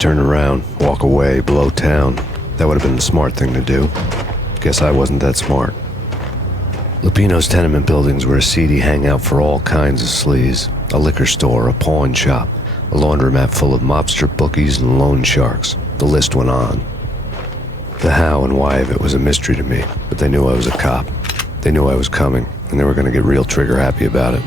turn around, walk away, blow town. That would have been the smart thing to do. Guess I wasn't that smart. Lupino's tenement buildings were a seedy hangout for all kinds of sleaze. A liquor store, a pawn shop, a laundromat full of mobster bookies and loan sharks. The list went on. The how and why of it was a mystery to me, but they knew I was a cop. They knew I was coming, and they were going to get real trigger-happy about it.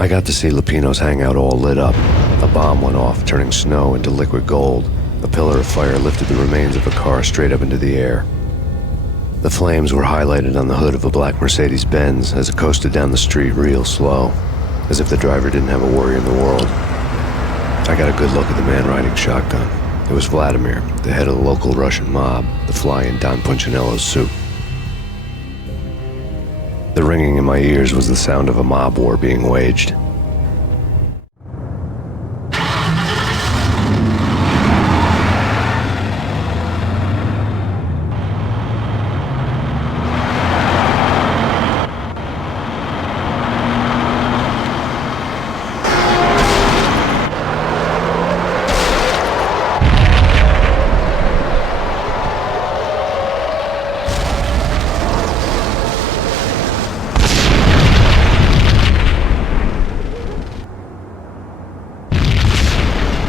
I got to see Lupino's hangout all lit up. A bomb went off, turning snow into liquid gold. A pillar of fire lifted the remains of a car straight up into the air. The flames were highlighted on the hood of a black Mercedes-Benz as it coasted down the street real slow, as if the driver didn't have a worry in the world. I got a good look at the man riding shotgun. It was Vladimir, the head of the local Russian mob, the fly in Don Punchinello's soup. The ringing in my ears was the sound of a mob war being waged.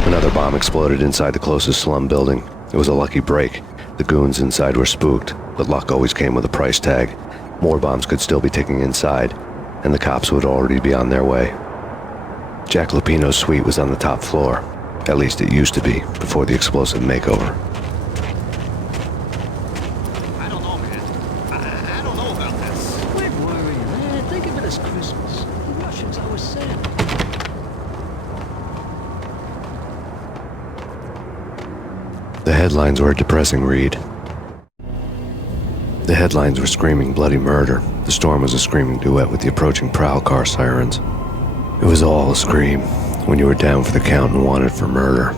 Another bomb exploded inside the closest slum building. It was a lucky break. The goons inside were spooked, but luck always came with a price tag. More bombs could still be ticking inside, and the cops would already be on their way. Jack Lupino's suite was on the top floor. At least it used to be, before the explosive makeover. I don't know, man. I don't know about this. Quit worrying, man. Think of it as Christmas. The Russians always said. The headlines were a depressing read. The headlines were screaming bloody murder. The storm was a screaming duet with the approaching prowl car sirens. It was all a scream when you were down for the count and wanted for murder.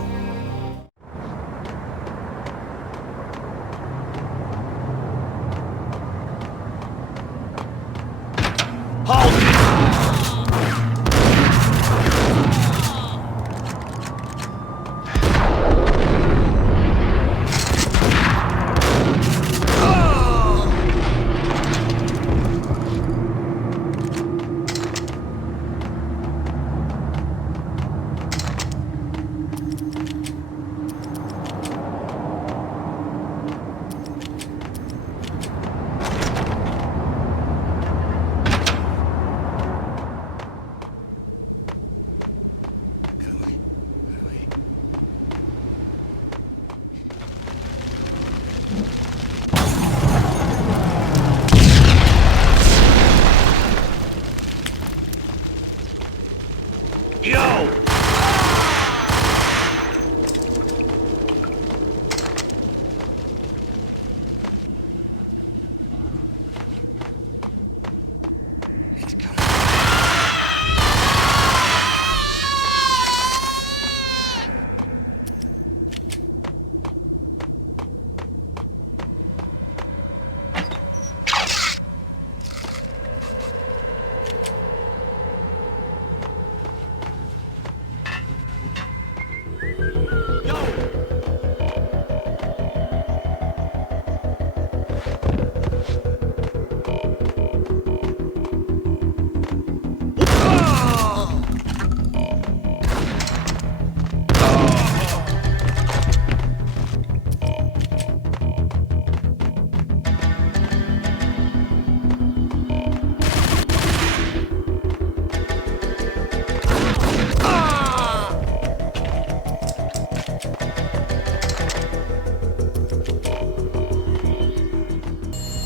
Yo!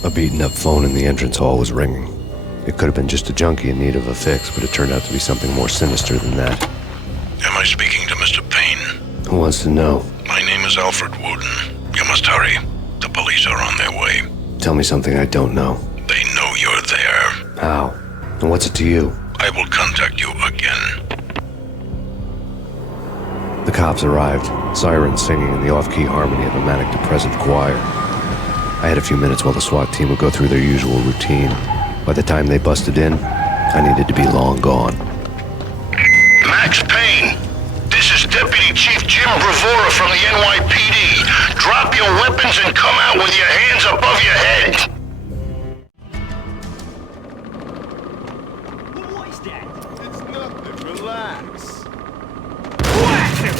A beaten-up phone in the entrance hall was ringing. It could have been just a junkie in need of a fix, but it turned out to be something more sinister than that. Am I speaking to Mr. Payne? Who wants to know? My name is Alfred Wooden. You must hurry. The police are on their way. Tell me something I don't know. They know you're there. How? And what's it to you? I will contact you again. The cops arrived, sirens singing in the off-key harmony of a manic-depressive choir. I had a few minutes while the SWAT team would go through their usual routine. By the time they busted in, I needed to be long gone. Max Payne, this is Jim Bravura from the NYPD. Drop your weapons and come out with your hands above your head. What is that? It's nothing. Relax. Whack him!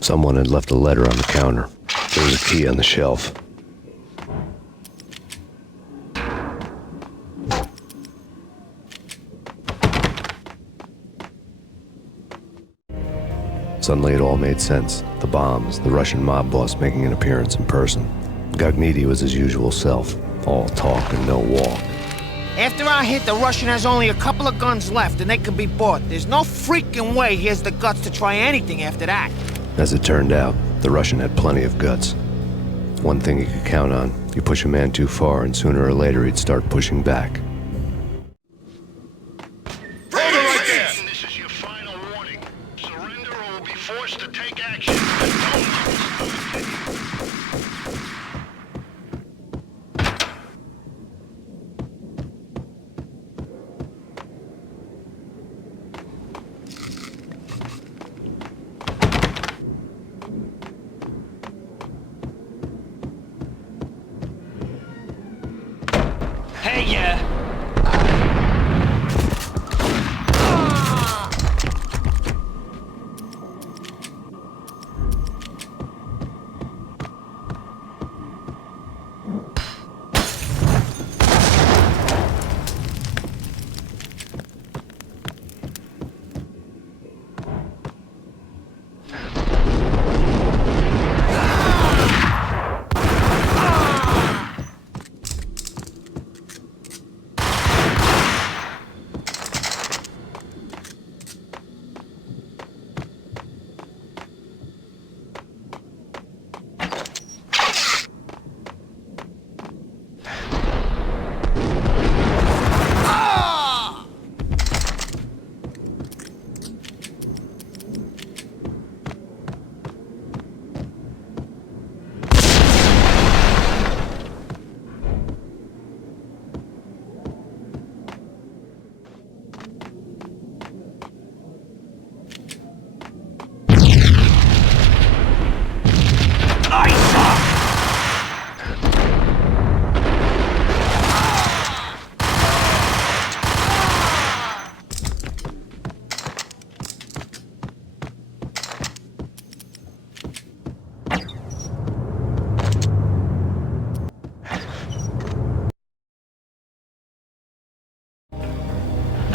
Someone had left a letter on the counter. There was a key on the shelf. Suddenly it all made sense. The bombs, the Russian mob boss making an appearance in person. Gognitti was his usual self, all talk and no walk. After our hit, the Russian has only a couple of guns left, and they can be bought. There's no freaking way he has the guts to try anything after that. As it turned out, the Russian had plenty of guts. One thing he could count on, you push a man too far and sooner or later he'd start pushing back. This is your final warning. Surrender or we'll be forced to take action. Hey, yeah!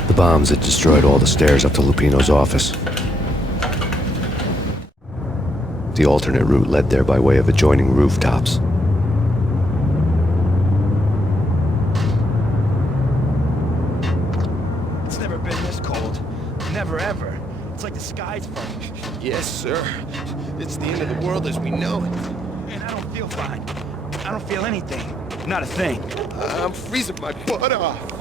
The bombs had destroyed all the stairs up to Lupino's office. The alternate route led there by way of adjoining rooftops. It's never been this cold. Never ever. It's like the sky's falling. Yes, sir. It's the end of the world as we know it. And I don't feel fine. I don't feel anything. Not a thing. I'm freezing my butt off.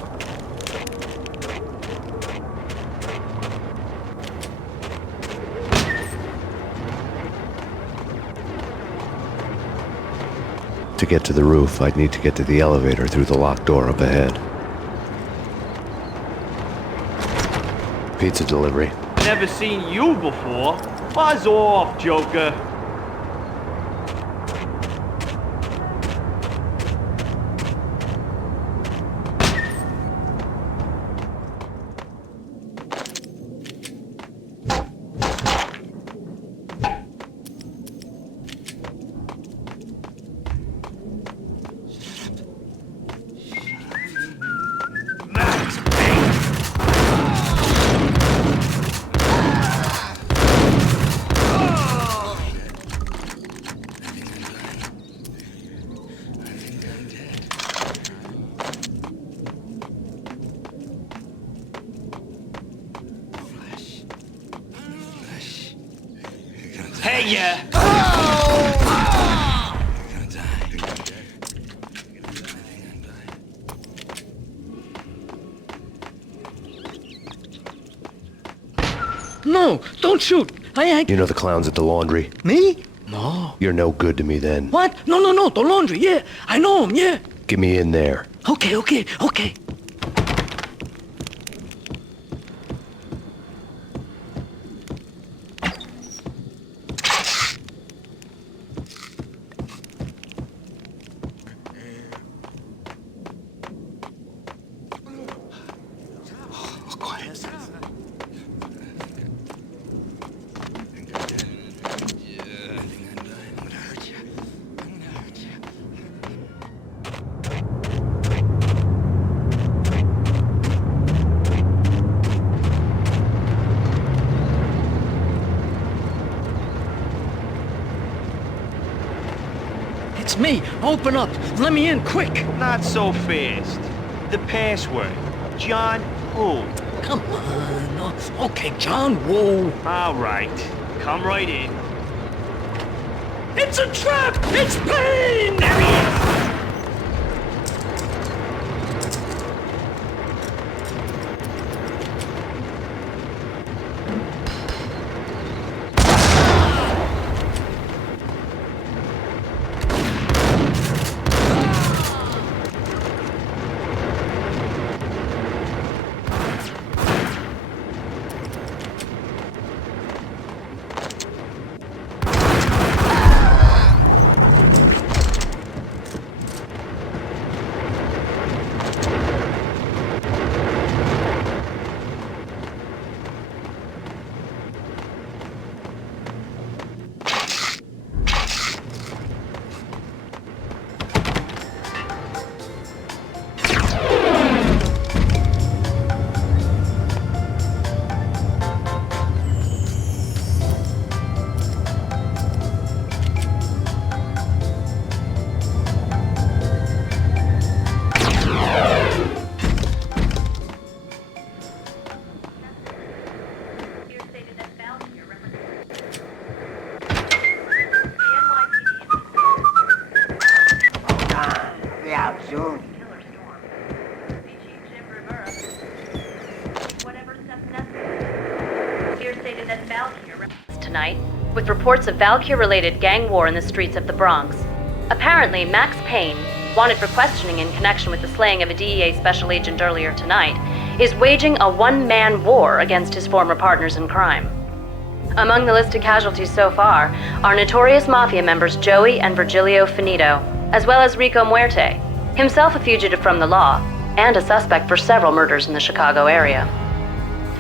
To get to the roof, I'd need to get to the elevator through the locked door up ahead. Pizza delivery. Never seen you before. Buzz off, Joker. yeah. No, don't shoot. I ain't. You know the clowns at the laundry? Me? No. You're no good to me then. What? No, the laundry, yeah. I know him, yeah. Get me in there. Okay. It's me. Open up. Let me in, quick. Not so fast. The password. John who? Come on. Okay, John, whoa. All right. Come right in. It's a trap! It's Payne! There he is! Tonight, with reports of Valkyr-related gang war in the streets of the Bronx. Apparently, Max Payne, wanted for questioning in connection with the slaying of a DEA special agent earlier tonight, is waging a one-man war against his former partners in crime. Among the listed casualties so far are notorious mafia members Joey and Virgilio Finito, as well as Rico Muerte, himself a fugitive from the law, and a suspect for several murders in the Chicago area.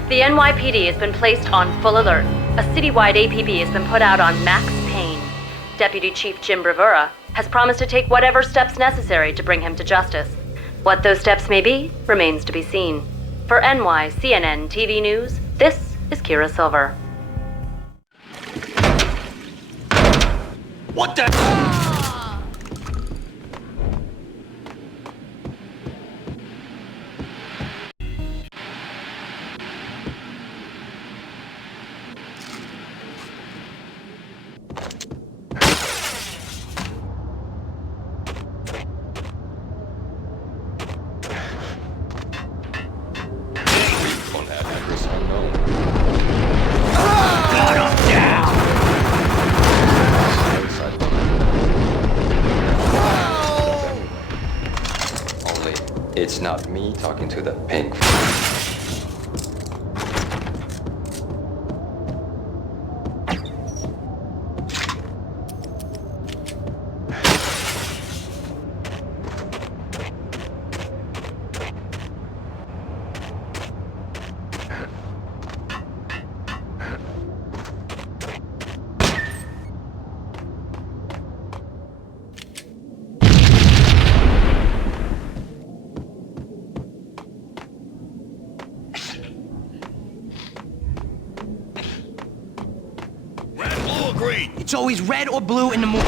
The NYPD has been placed on full alert. A citywide APB has been put out on Max Payne. Deputy Chief Jim Bravura has promised to take whatever steps necessary to bring him to justice. What those steps may be remains to be seen. For NYCNN TV News, this is Kira Silver. What the? It's not me talking to the pink. It's always red or blue in the movie.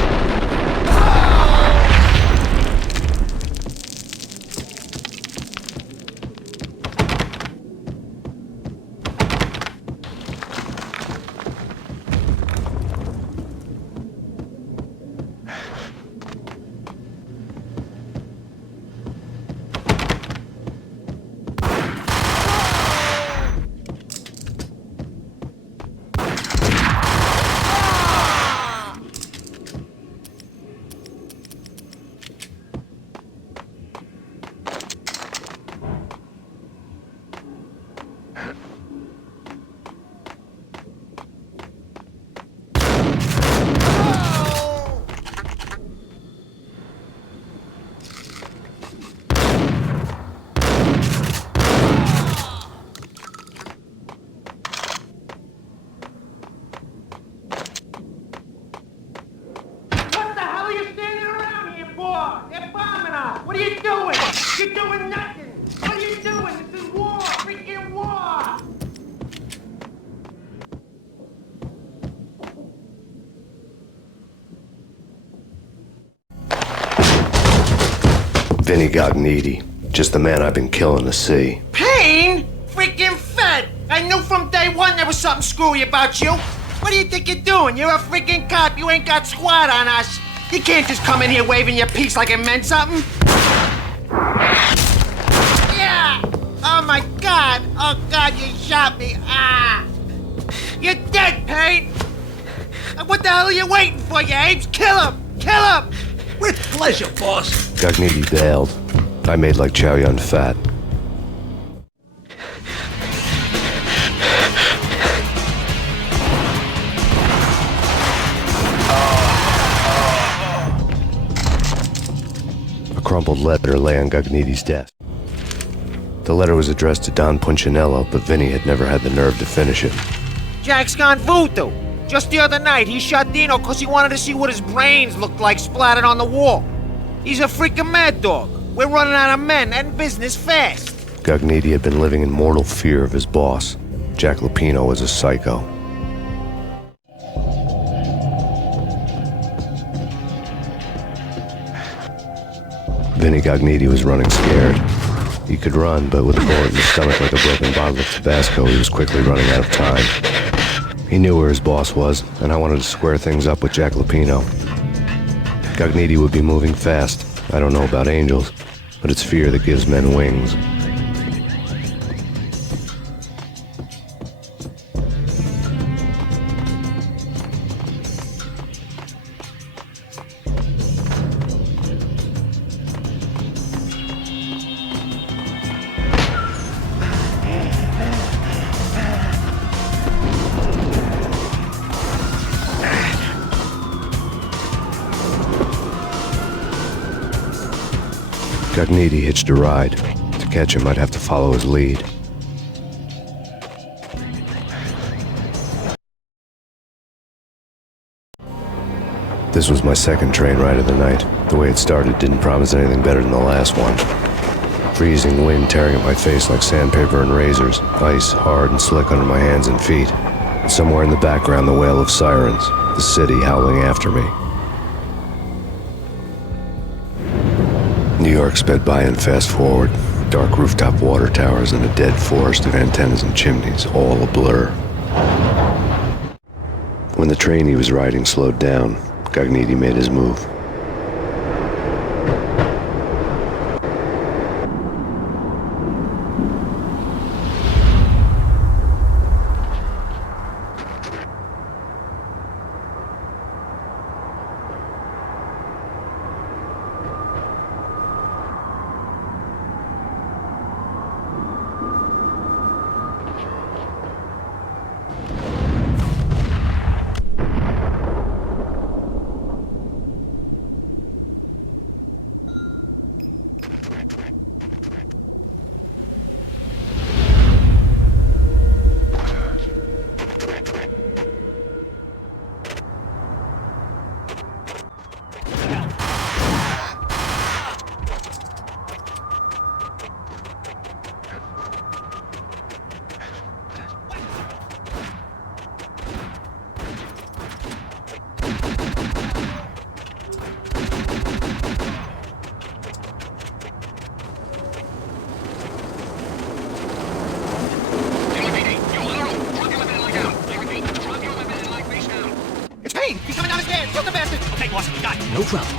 doing nothing! What are you doing? This is war! Freaking war! Vinny Gognitti, just the man I've been killing to see. Payne? Freaking fed! I knew from day one there was something screwy about you. What do you think you're doing? You're a freaking cop. You ain't got squat on us. You can't just come in here waving your piece like it meant something. Yeah! Oh my God! Oh God, you shot me! Ah! You're dead, Payne! What the hell are you waiting for, you apes? Kill him! Kill him! With pleasure, boss. Gognitti bailed. I made like Chow Yun Fat. A crumpled letter lay on Gognitti's desk. The letter was addressed to Don Punchinello, but Vinny had never had the nerve to finish it. Jack's gone voodoo. Just the other night, he shot Dino because he wanted to see what his brains looked like splattered on the wall. He's a freaking mad dog. We're running out of men and business fast. Gognitti had been living in mortal fear of his boss. Jack Lupino was a psycho. Vinny Gognitti was running scared. He could run, but with a bullet in his stomach like a broken bottle of Tabasco, he was quickly running out of time. He knew where his boss was, and I wanted to square things up with Jack Lupino. Gognitti would be moving fast. I don't know about angels, but it's fear that gives men wings. Gognitti hitched a ride. To catch him, I'd have to follow his lead. This was my second train ride of the night. The way it started didn't promise anything better than the last one. Freezing wind tearing at my face like sandpaper and razors, ice hard and slick under my hands and feet. And somewhere in the background, the wail of sirens, the city howling after me. New York sped by in fast forward. Dark rooftop water towers and a dead forest of antennas and chimneys, all a blur. When the train he was riding slowed down, Gognitti made his move. It's Payne! He's coming down the stairs! Kill the bastard! Okay, boss, you got it. No problem.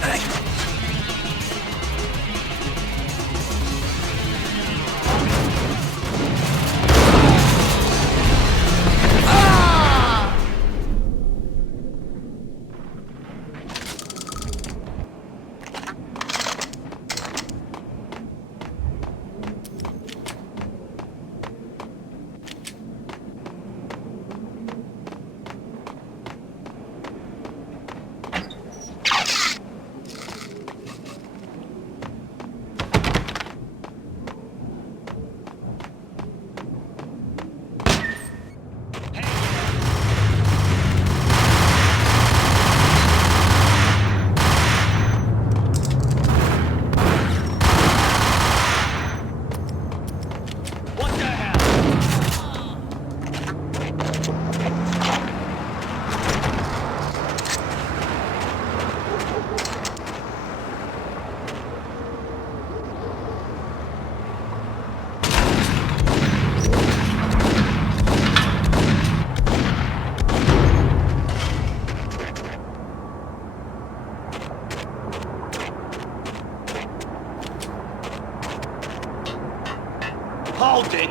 Hold it.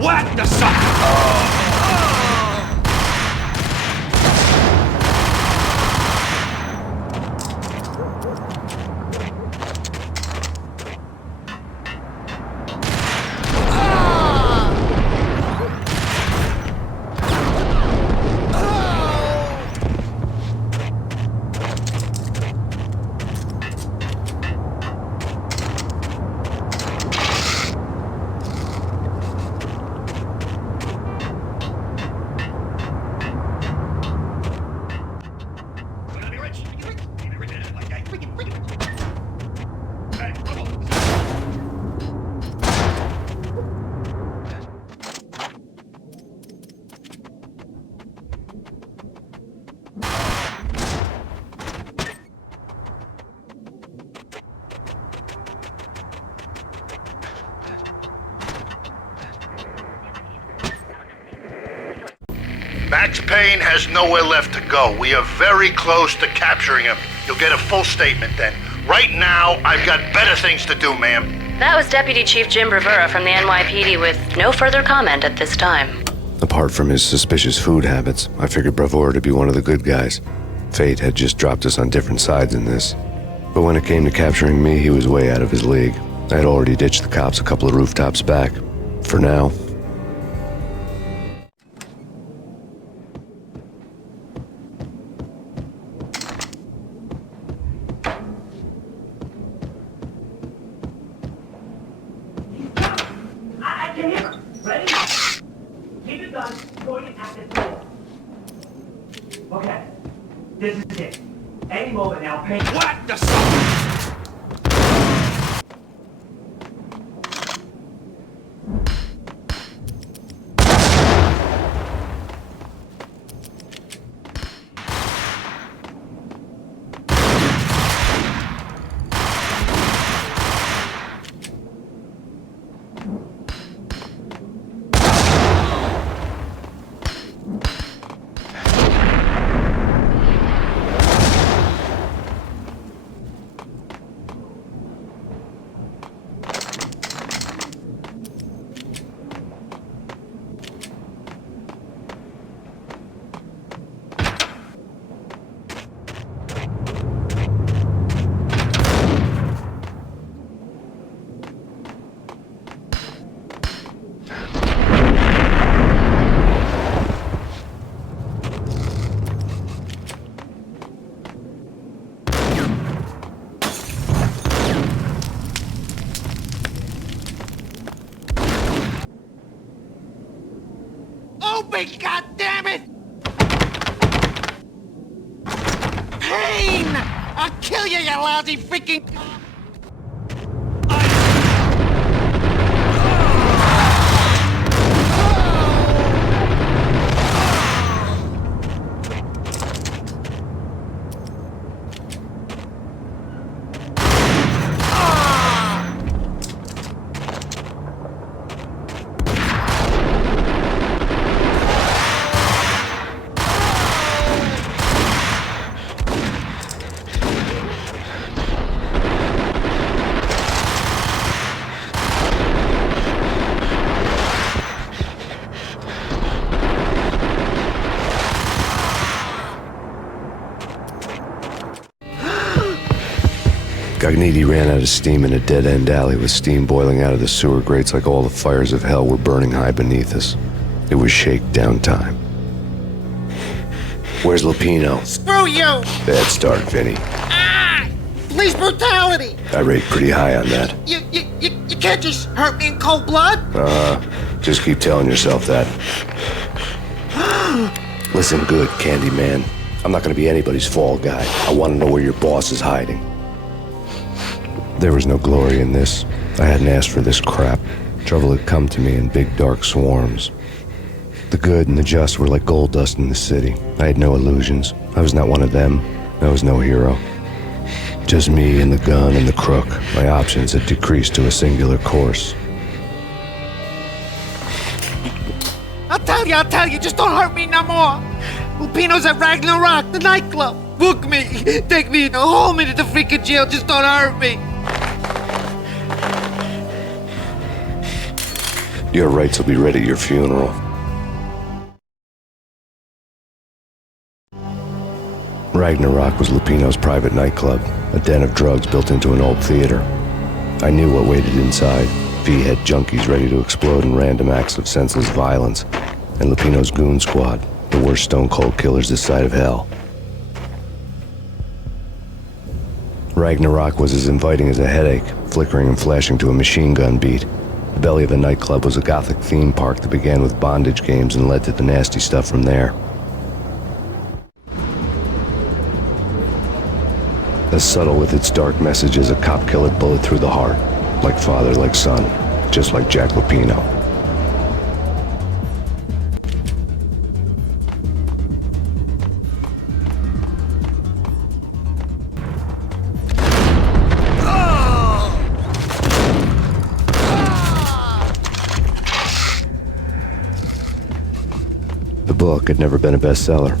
What the Max Payne has nowhere left to go. We are very close to capturing him. You'll get a full statement then. Right now, I've got better things to do, ma'am. That was Deputy Chief Jim Rivera from the NYPD with no further comment at this time. Apart from his suspicious food habits, I figured Bravura to be one of the good guys. Fate had just dropped us on different sides in this. But when it came to capturing me, he was way out of his league. I had already ditched the cops a couple of rooftops back. For now. I can hear her. Ready? Keep it done. Going at this door. Okay. This is it. Any moment now, Payne. What the Open, goddammit! Payne! I'll kill you, you lousy freaking... Gagniti ran out of steam in a dead-end alley with steam boiling out of the sewer grates like all the fires of hell were burning high beneath us. It was shakedown time. Where's Lupino? Screw you! Bad start, Vinny. Ah! Police brutality! I rate pretty high on that. You can't just hurt me in cold blood. Just keep telling yourself that. Listen good, Candyman. I'm not gonna be anybody's fall guy. I wanna know where your boss is hiding. There was no glory in this. I hadn't asked for this crap. Trouble had come to me in big dark swarms. The good and the just were like gold dust in the city. I had no illusions. I was not one of them. I was no hero. Just me and the gun and the crook. My options had decreased to a singular course. I'll tell you, just don't hurt me no more. Lupino's at Ragnarok, the nightclub. Book me, take me, haul me to the freaking jail, just don't hurt me. Your rights will be ready at your funeral. Ragnarok was Lupino's private nightclub, a den of drugs built into an old theater. I knew what waited inside. V-head junkies ready to explode in random acts of senseless violence, and Lupino's goon squad, the worst stone-cold killers this side of hell. Ragnarok was as inviting as a headache, flickering and flashing to a machine gun beat. The belly of the nightclub was a gothic theme park that began with bondage games and led to the nasty stuff from there. As subtle with its dark message as a cop killer bullet through the heart, like father, like son, just like Jack Lupino. The book had never been a bestseller.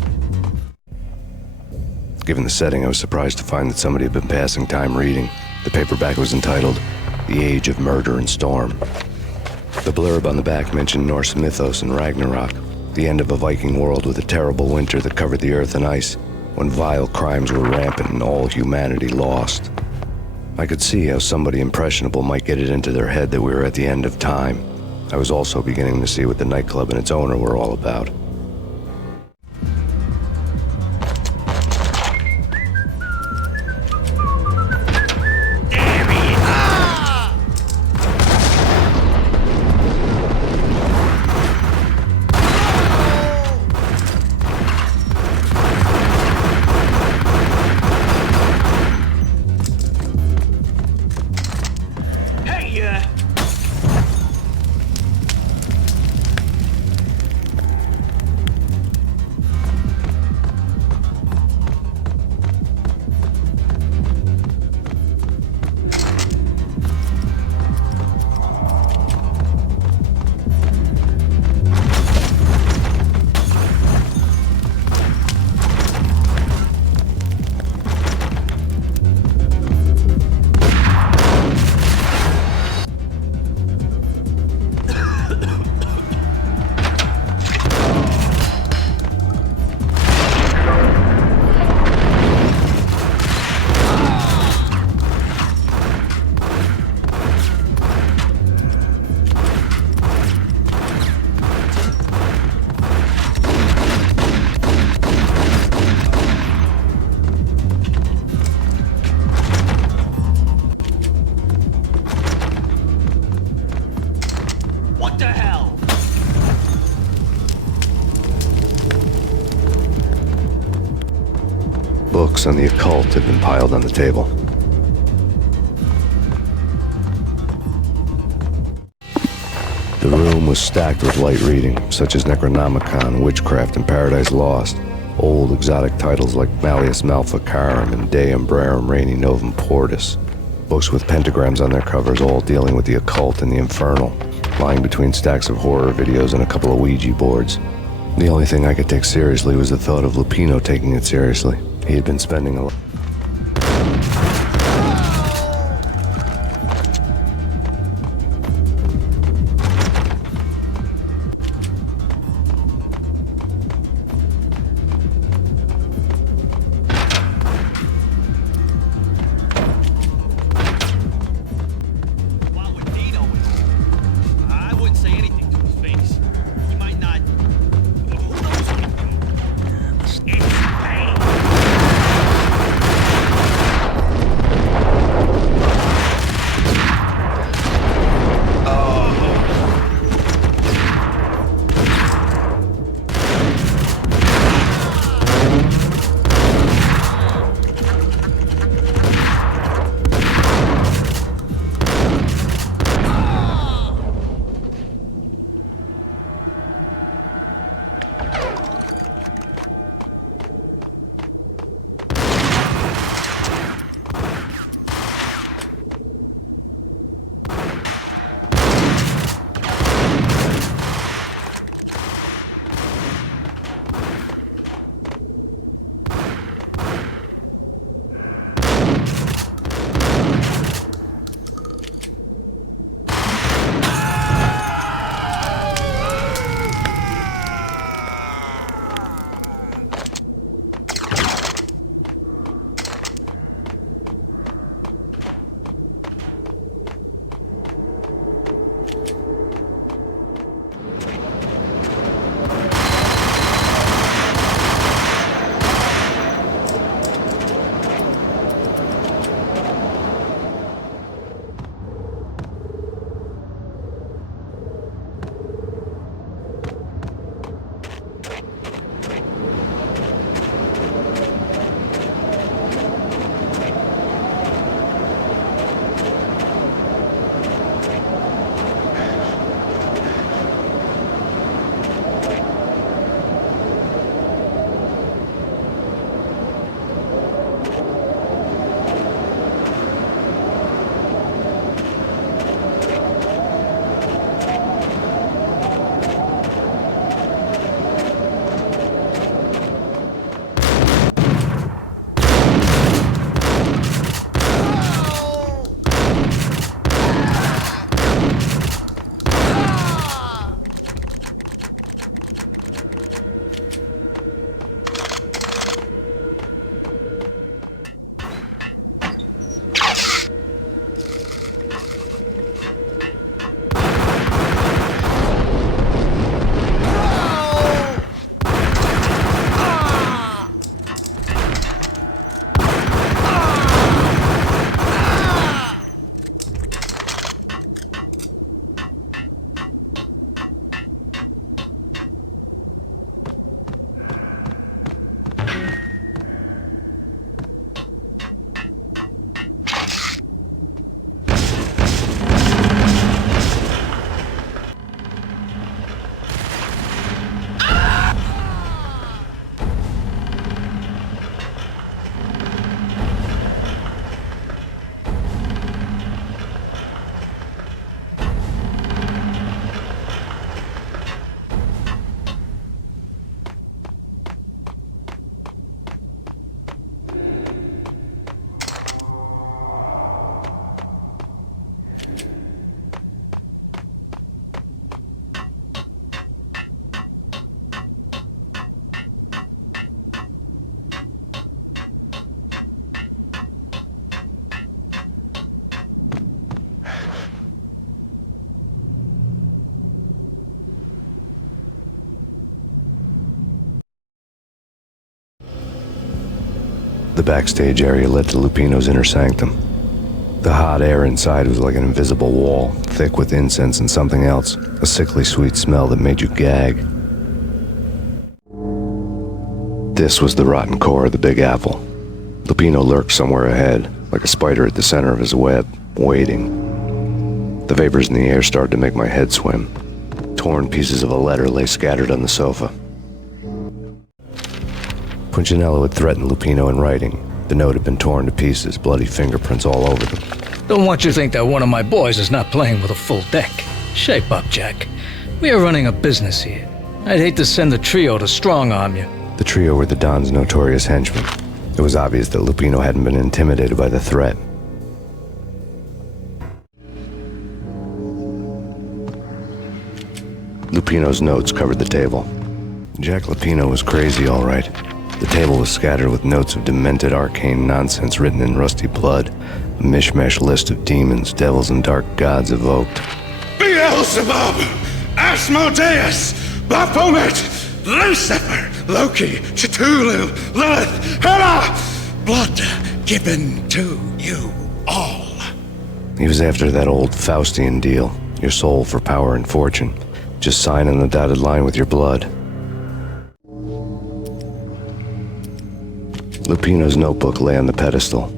Given the setting, I was surprised to find that somebody had been passing time reading. The paperback was entitled The Age of Murder and Storm. The blurb on the back mentioned Norse mythos and Ragnarok, the end of a Viking world with a terrible winter that covered the earth in ice, when vile crimes were rampant and all humanity lost. I could see how somebody impressionable might get it into their head that we were at the end of time. I was also beginning to see what the nightclub and its owner were all about. Books on the occult had been piled on the table. The room was stacked with light reading, such as Necronomicon, Witchcraft, and Paradise Lost. Old exotic titles like Malleus Maleficarum and De Umbrarum Reini Novum Portis. Books with pentagrams on their covers, all dealing with the occult and the infernal, lying between stacks of horror videos and a couple of Ouija boards. The only thing I could take seriously was the thought of Lupino taking it seriously. He had been spending a lot. The backstage area led to Lupino's inner sanctum. The hot air inside was like an invisible wall, thick with incense and something else, a sickly sweet smell that made you gag. This was the rotten core of the Big Apple. Lupino lurked somewhere ahead, like a spider at the center of his web, waiting. The vapors in the air started to make my head swim. Torn pieces of a letter lay scattered on the sofa. Punchinello had threatened Lupino in writing. The note had been torn to pieces, bloody fingerprints all over them. Don't want you to think that one of my boys is not playing with a full deck. Shape up, Jack. We are running a business here. I'd hate to send the trio to strong-arm you. The trio were the Don's notorious henchmen. It was obvious that Lupino hadn't been intimidated by the threat. Lupino's notes covered the table. Jack Lupino was crazy, all right. The table was scattered with notes of demented arcane nonsense written in rusty blood, a mishmash list of demons, devils, and dark gods evoked. Beelzebub, Asmodeus, Baphomet, Lucifer, Loki, Cthulhu, Lilith, Hela, blood given to you all. He was after that old Faustian deal, your soul for power and fortune. Just sign on the dotted line with your blood. Lupino's notebook lay on the pedestal.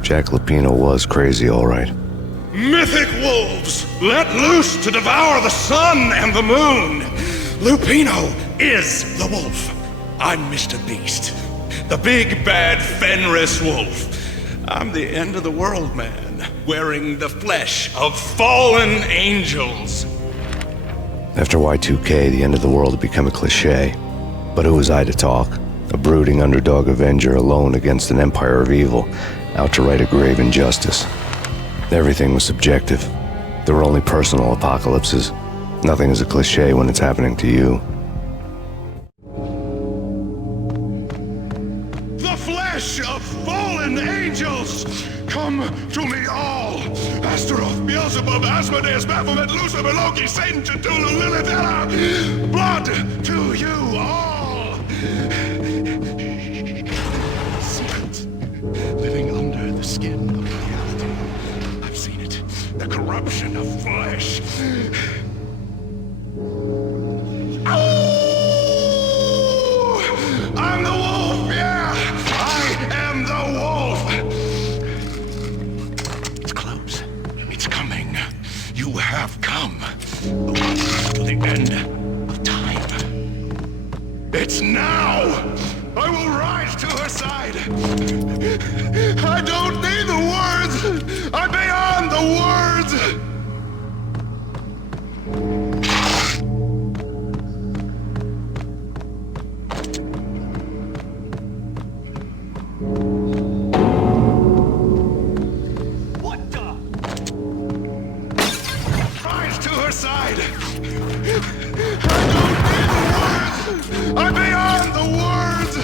Jack Lupino was crazy, all right. Mythic wolves, let loose to devour the sun and the moon. Lupino is the wolf. I'm Mr. Beast, the big bad Fenris wolf. I'm the end of the world man, wearing the flesh of fallen angels. After Y2K, the end of the world had become a cliché. But who was I to talk? A brooding underdog avenger alone against an empire of evil, out to right a grave injustice. Everything was subjective. There were only personal apocalypses. Nothing is a cliché when it's happening to you. The flesh of fallen angels, come to me all. Astaroth, Beelzebub, Asmodeus, Baphomet, Lucifer, Loki, Satan, Cthulhu, Lilith, Hela, blood to you all. Secret, living under the skin of reality. I've seen it, the corruption of flesh. Oh, I'm the wolf, yeah, I am the wolf. It's close, it's coming. You have come to the end of time. It's now! I will rise to her side! I don't need the words! I'm beyond the words! What the? Rise to her side! I don't need the words! I'm beyond the words!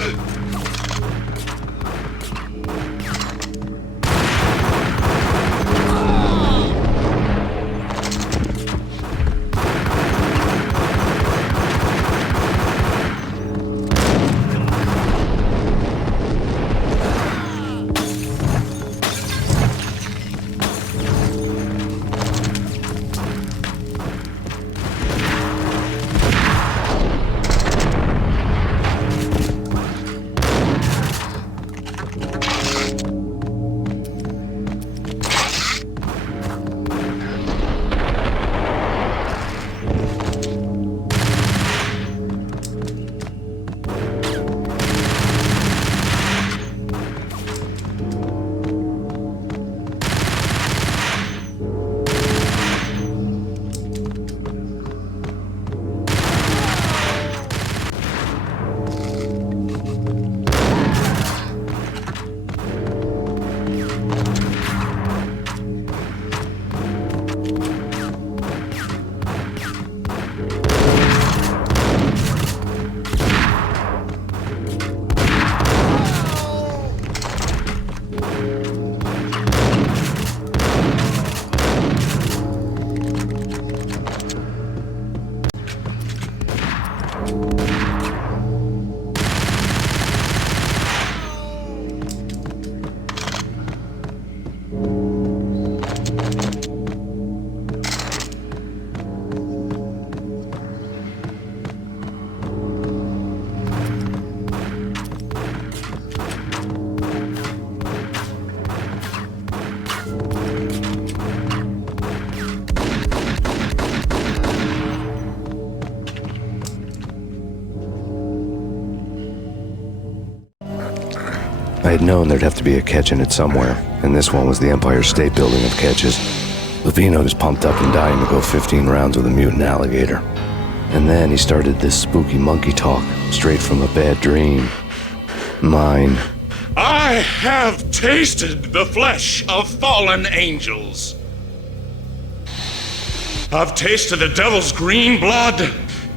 I had known there'd have to be a catch in it somewhere, and this one was the Empire State Building of catches. Lupino was pumped up and dying to go 15 rounds with a mutant alligator. And then he started this spooky monkey talk, straight from a bad dream. Mine. I have tasted the flesh of fallen angels. I've tasted the devil's green blood.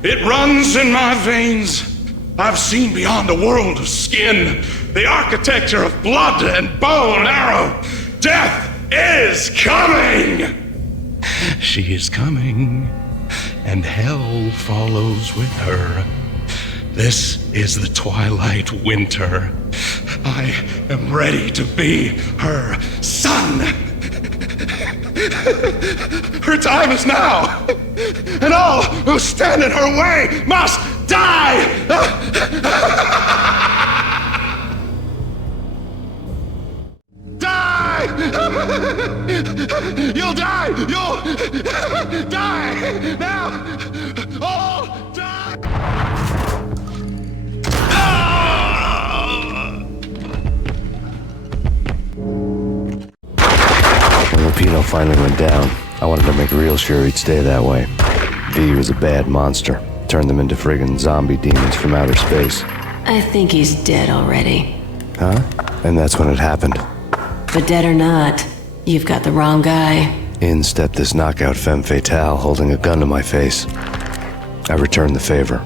It runs in my veins. I've seen beyond a world of skin, the architecture of blood and bow and arrow. Death is coming! She is coming, and hell follows with her. This is the twilight winter. I am ready to be her son. Her time is now, and all who stand in her way must die! Die! You'll die! You'll die! Now! All die! When Lupino finally went down, I wanted to make real sure he'd stay that way. V was a bad monster. Turned them into friggin' zombie demons from outer space. I think he's dead already. Huh? And that's when it happened. But dead or not, you've got the wrong guy. In stepped this knockout femme fatale holding a gun to my face. I returned the favor.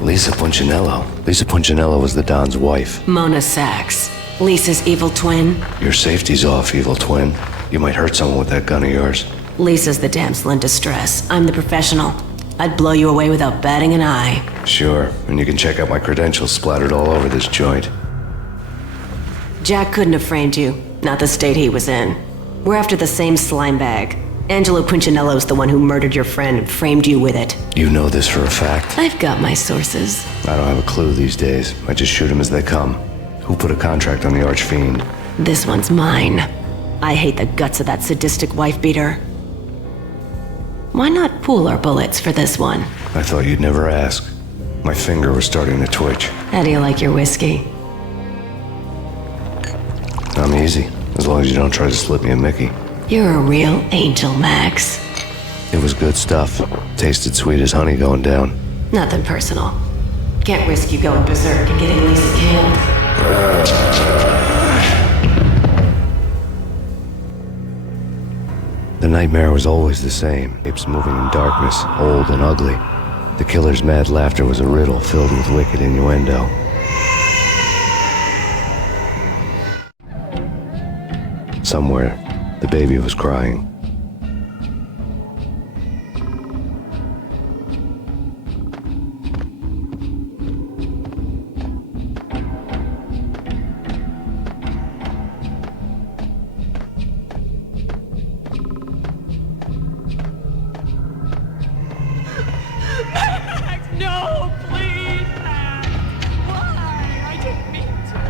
Lisa Punchinello. Lisa Punchinello was the Don's wife. Mona Sachs. Lisa's evil twin. Your safety's off, evil twin. You might hurt someone with that gun of yours. Lisa's the damsel in distress. I'm the professional. I'd blow you away without batting an eye. Sure, and you can check out my credentials splattered all over this joint. Jack couldn't have framed you. Not the state he was in. We're after the same slime bag. Angelo Punchinello's the one who murdered your friend and framed you with it. You know this for a fact. I've got my sources. I don't have a clue these days. I just shoot them as they come. Who put a contract on the Archfiend? This one's mine. I hate the guts of that sadistic wife-beater. Why not pool our bullets for this one? I thought you'd never ask. My finger was starting to twitch. How do you like your whiskey? I'm easy, as long as you don't try to slip me a Mickey. You're a real angel, Max. It was good stuff. Tasted sweet as honey going down. Nothing personal. Can't risk you going berserk and getting Lisa killed. The nightmare was always the same. Apes moving in darkness, old and ugly. The killer's mad laughter was a riddle filled with wicked innuendo. Somewhere, the baby was crying. No, please, Max. Why? I didn't mean to.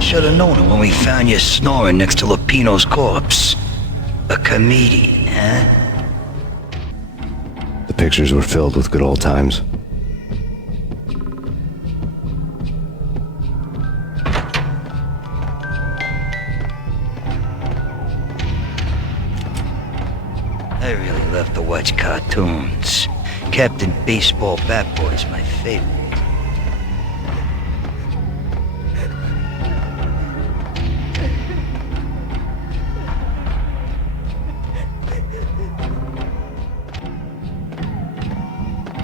Should have known it when we found you snoring next to Lupino's corpse. A comedian, huh? The pictures were filled with good old times. I really love to watch cartoons. Captain Baseball Bat Boy's my favorite.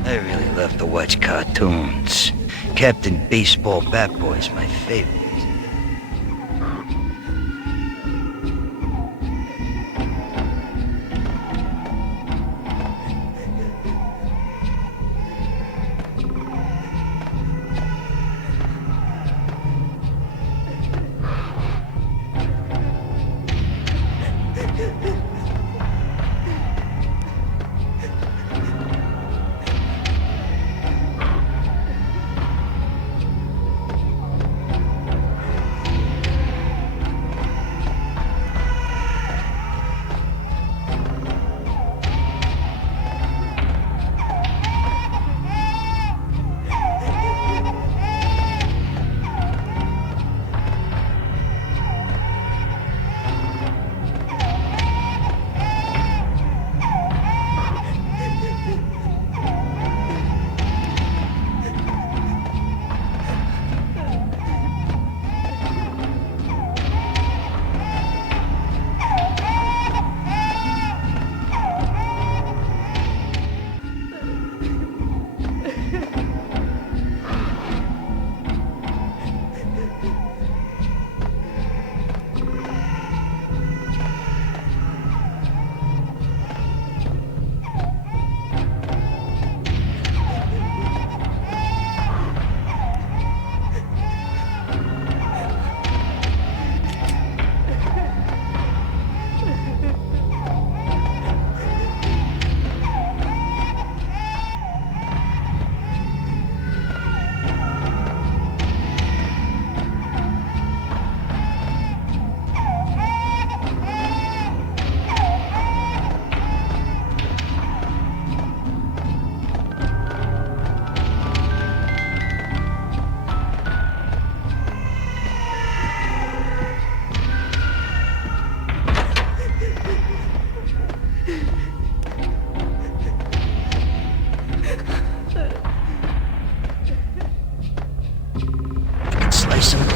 I really love to watch cartoons. Captain Baseball Bat Boy's my favorite.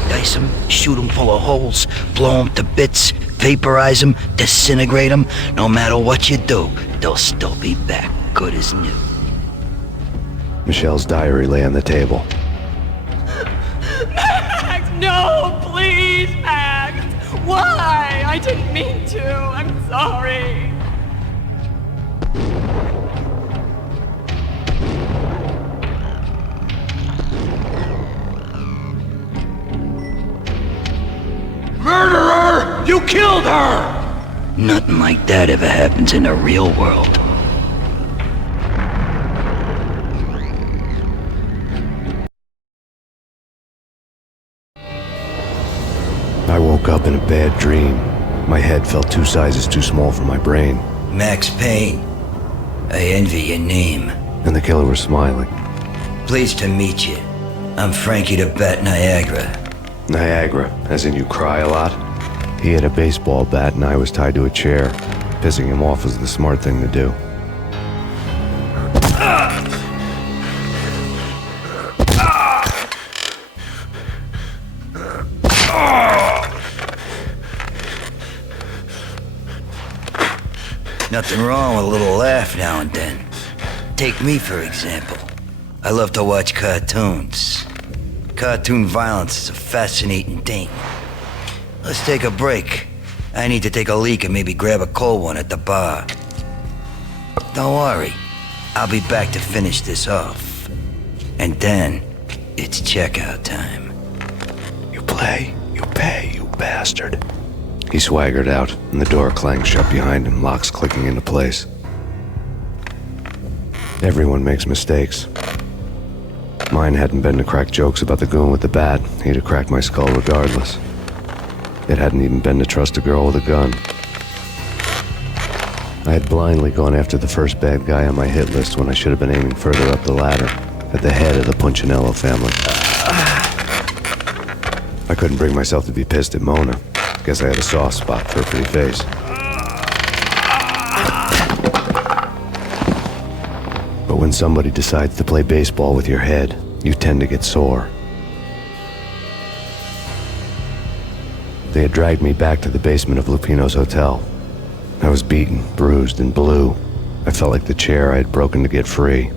Dice them, shoot them full of holes, blow them to bits, vaporize them, disintegrate them. No matter what you do, they'll still be back good as new. Michelle's diary lay on the table. Max, no, please, Max. Why? I didn't mean to. I'm sorry. Murderer! You killed her! Nothing like that ever happens in the real world. I woke up in a bad dream. My head felt 2 sizes too small for my brain. Max Payne. I envy your name. And the killer was smiling. Pleased to meet you. I'm Frankie the Bat Niagara. Niagara, as in you cry a lot? He had a baseball bat and I was tied to a chair. Pissing him off was the smart thing to do. Nothing wrong with a little laugh now and then. Take me, for example. I love to watch cartoons. Cartoon violence is a fascinating thing. Let's take a break. I need to take a leak and maybe grab a cold one at the bar. Don't worry. I'll be back to finish this off. And then, it's checkout time. You play, you pay, you bastard. He swaggered out, and the door clanged shut behind him, locks clicking into place. Everyone makes mistakes. Mine hadn't been to crack jokes about the goon with the bat. He'd have cracked my skull regardless. It hadn't even been to trust a girl with a gun. I had blindly gone after the first bad guy on my hit list when I should have been aiming further up the ladder, at the head of the Punchinello family. I couldn't bring myself to be pissed at Mona. Guess I had a soft spot for her pretty face. But when somebody decides to play baseball with your head, you tend to get sore. They had dragged me back to the basement of Lupino's hotel. I was beaten, bruised, and blue. I felt like the chair I had broken to get free.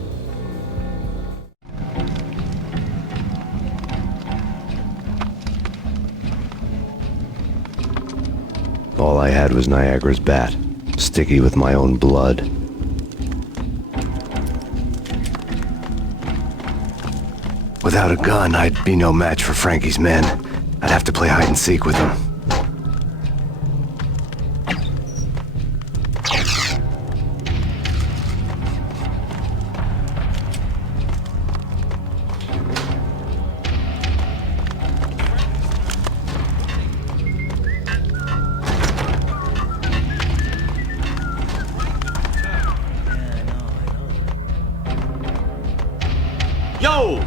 All I had was Niagara's bat, sticky with my own blood. Without a gun, I'd be no match for Frankie's men. I'd have to play hide and seek with them. Yo!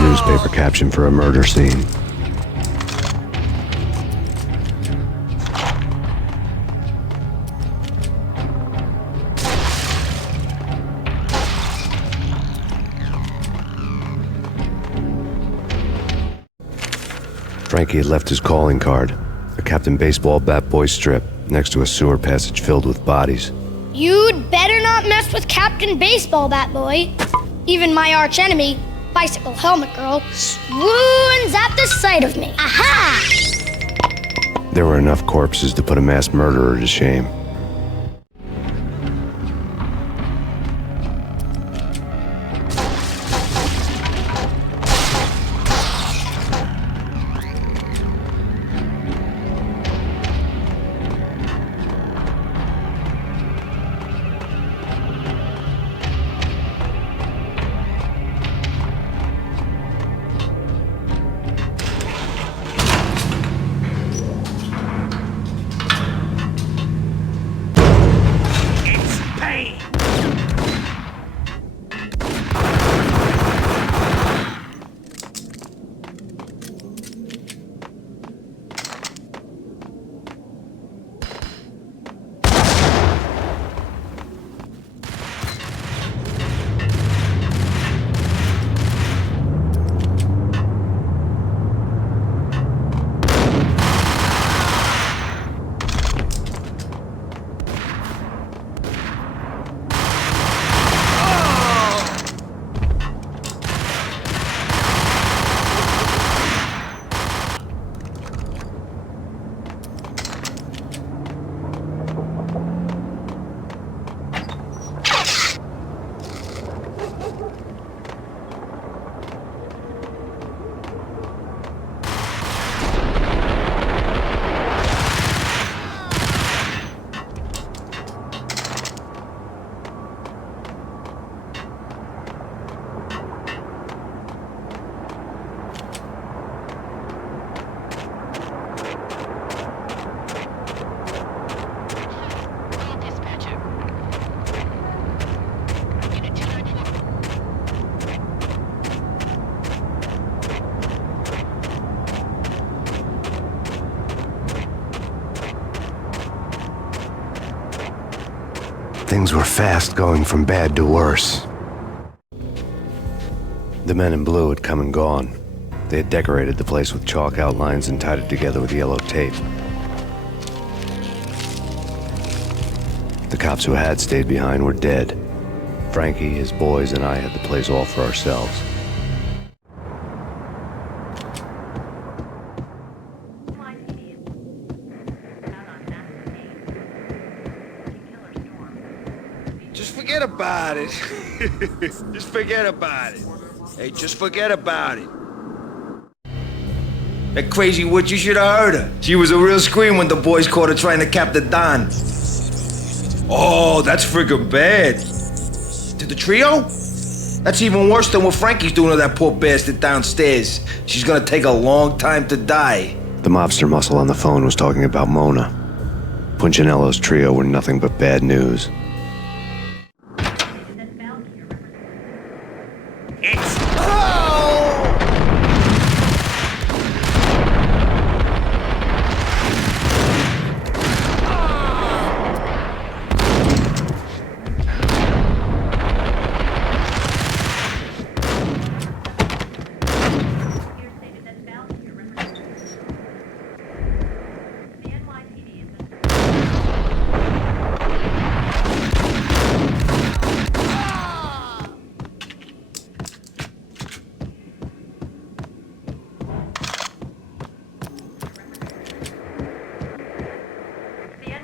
Newspaper caption for a murder scene. Frankie had left his calling card, a Captain Baseball bat boy strip, next to a sewer passage filled with bodies. You'd better not mess with Captain Baseball, Bat Boy. Even my archenemy, Bicycle Helmet Girl, swoons at the sight of me. Aha! There were enough corpses to put a mass murderer to shame. Things were fast going from bad to worse. The men in blue had come and gone. They had decorated the place with chalk outlines and tied it together with yellow tape. The cops who had stayed behind were dead. Frankie, his boys, and I had the place all for ourselves. Just forget about it. Just forget about it. Hey, just forget about it. That crazy witch, you should have heard her. She was a real scream when the boys caught her trying to cap the Don. Oh, that's friggin' bad. To the trio? That's even worse than what Frankie's doing to that poor bastard downstairs. She's gonna take a long time to die. The mobster muscle on the phone was talking about Mona. Punchinello's trio were nothing but bad news.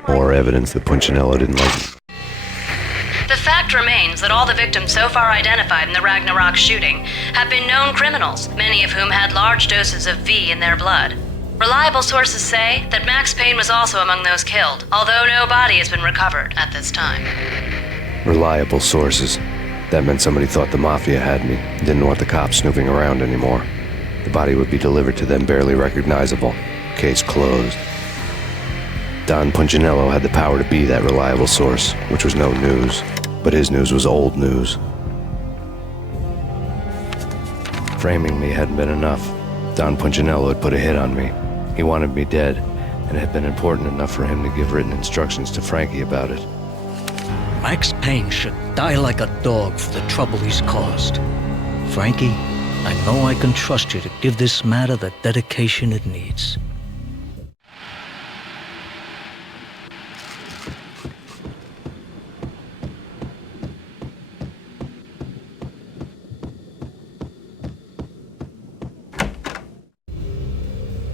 More evidence that Punchinello didn't like it. The fact remains that all the victims so far identified in the Ragnarok shooting have been known criminals, many of whom had large doses of V in their blood. Reliable sources say that Max Payne was also among those killed, although no body has been recovered at this time. Reliable sources. That meant somebody thought the Mafia had me, didn't want the cops snooping around anymore. The body would be delivered to them barely recognizable. Case closed. Don Punchinello had the power to be that reliable source, which was no news, but his news was old news. Framing me hadn't been enough. Don Punchinello had put a hit on me. He wanted me dead, and it had been important enough for him to give written instructions to Frankie about it. Max Payne should die like a dog for the trouble he's caused. Frankie, I know I can trust you to give this matter the dedication it needs.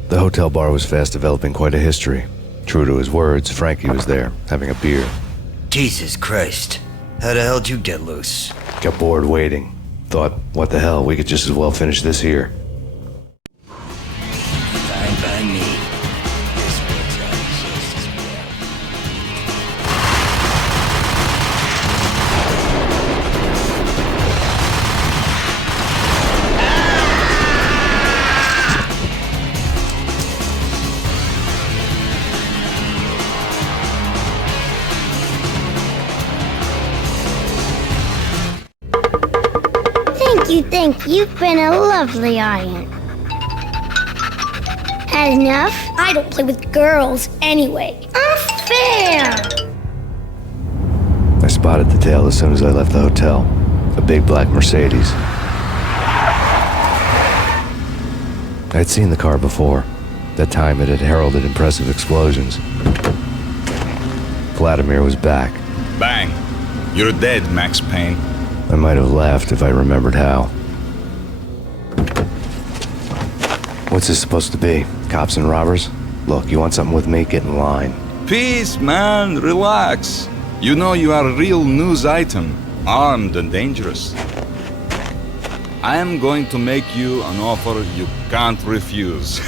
The hotel bar was fast developing quite a history. True to his words, Frankie was there, having a beer. Jesus Christ. How the hell did you get loose? Got bored waiting. Thought, what the hell, we could just as well finish this here. Fine by me. This works out just as well. Thank you. You've been a lovely iron. Had enough? I don't play with girls anyway. Unfair! I spotted the tail as soon as I left the hotel. A big black Mercedes. I had seen the car before. That time it had heralded impressive explosions. Vladimir was back. Bang. You're dead, Max Payne. I might have laughed if I remembered how. What's this supposed to be? Cops and robbers? Look, you want something with me? Get in line. Peace, man. Relax. You know you are a real news item. Armed and dangerous. I am going to make you an offer you can't refuse.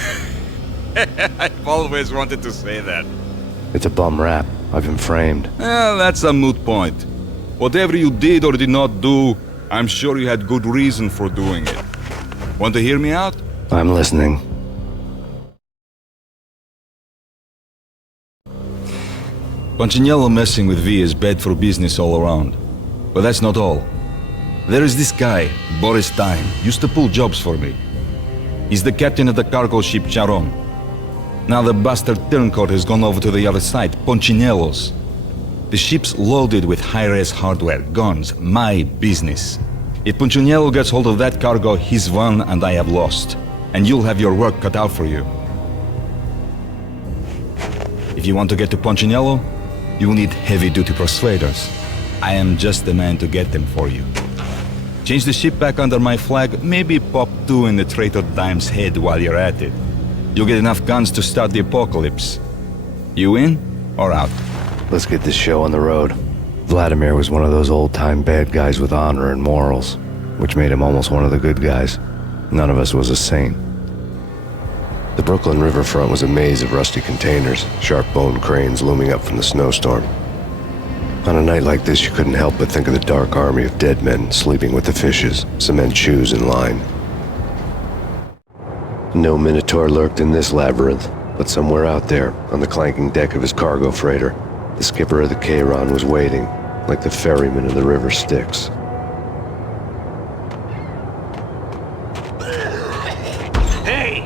I've always wanted to say that. It's a bum rap. I've been framed. That's a moot point. Whatever you did or did not do, I'm sure you had good reason for doing it. Want to hear me out? I'm listening. Punchinello messing with V is bad for business all around. But that's not all. There is this guy, Boris Time, used to pull jobs for me. He's the captain of the cargo ship Charon. Now the bastard turncoat has gone over to the other side, Punchinello's. The ship's loaded with high-res hardware, guns, my business. If Punchinello gets hold of that cargo, he's won and I have lost. And you'll have your work cut out for you. If you want to get to Punchinello, you will need heavy-duty persuaders. I am just the man to get them for you. Change the ship back under my flag, maybe pop 2 in the traitor Dime's head while you're at it. You'll get enough guns to start the apocalypse. You in or out? Let's get this show on the road. Vladimir was one of those old-time bad guys with honor and morals, which made him almost one of the good guys. None of us was a saint. The Brooklyn riverfront was a maze of rusty containers, sharp-boned cranes looming up from the snowstorm. On a night like this, you couldn't help but think of the dark army of dead men sleeping with the fishes, cement shoes in line. No Minotaur lurked in this labyrinth, but somewhere out there, on the clanking deck of his cargo freighter, the skipper of the Cheiron was waiting, like the ferryman of the River Styx. Hey!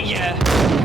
get ya!